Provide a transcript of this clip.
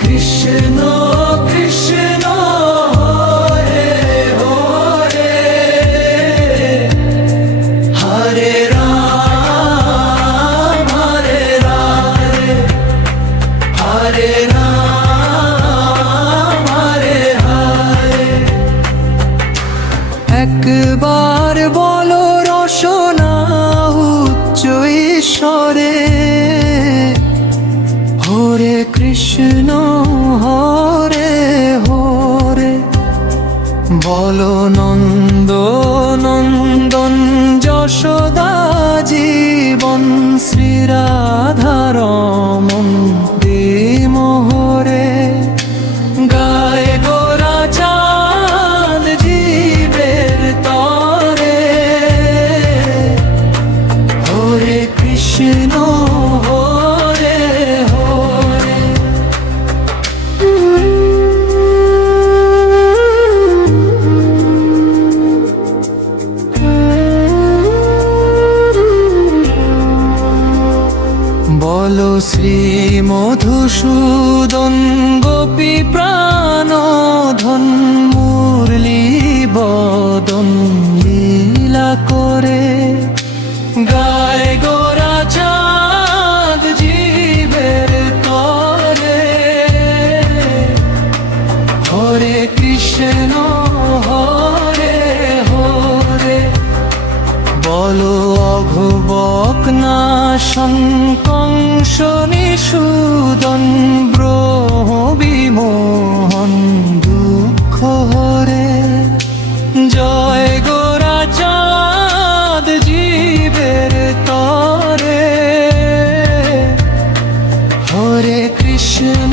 কৃষ্ণ কৃষ্ণ হরে হরে, হরে রাম হরে রাম, হরে রাম হরে হরে। একবার বলো রসনা উচ্চ ঈশ্বরে, হরে কৃষ্ণ হরে হরে। বলো নন্দ নন্দন যশোদা জীবন, শ্রীরাধারমন দে মোহরে। গায়ে গোরা চাঁদ জীবের তরে, হরে কৃষ্ণ হরে হরে। বলো শ্রী মধুসূদন গোপী প্রাণধন, মুরলী বদন লীলা করে। গায়ে গোরা চাঁদ জীবের তরে, হরে কৃষ্ণ হরে হরে। বলো অঘবক নাশন কংস নিষূদন, ব্রহ্ম বিমোহন দুঃখ হরে। জয় গোরা চাঁদ জীবের তরে, হরে কৃষ্ণ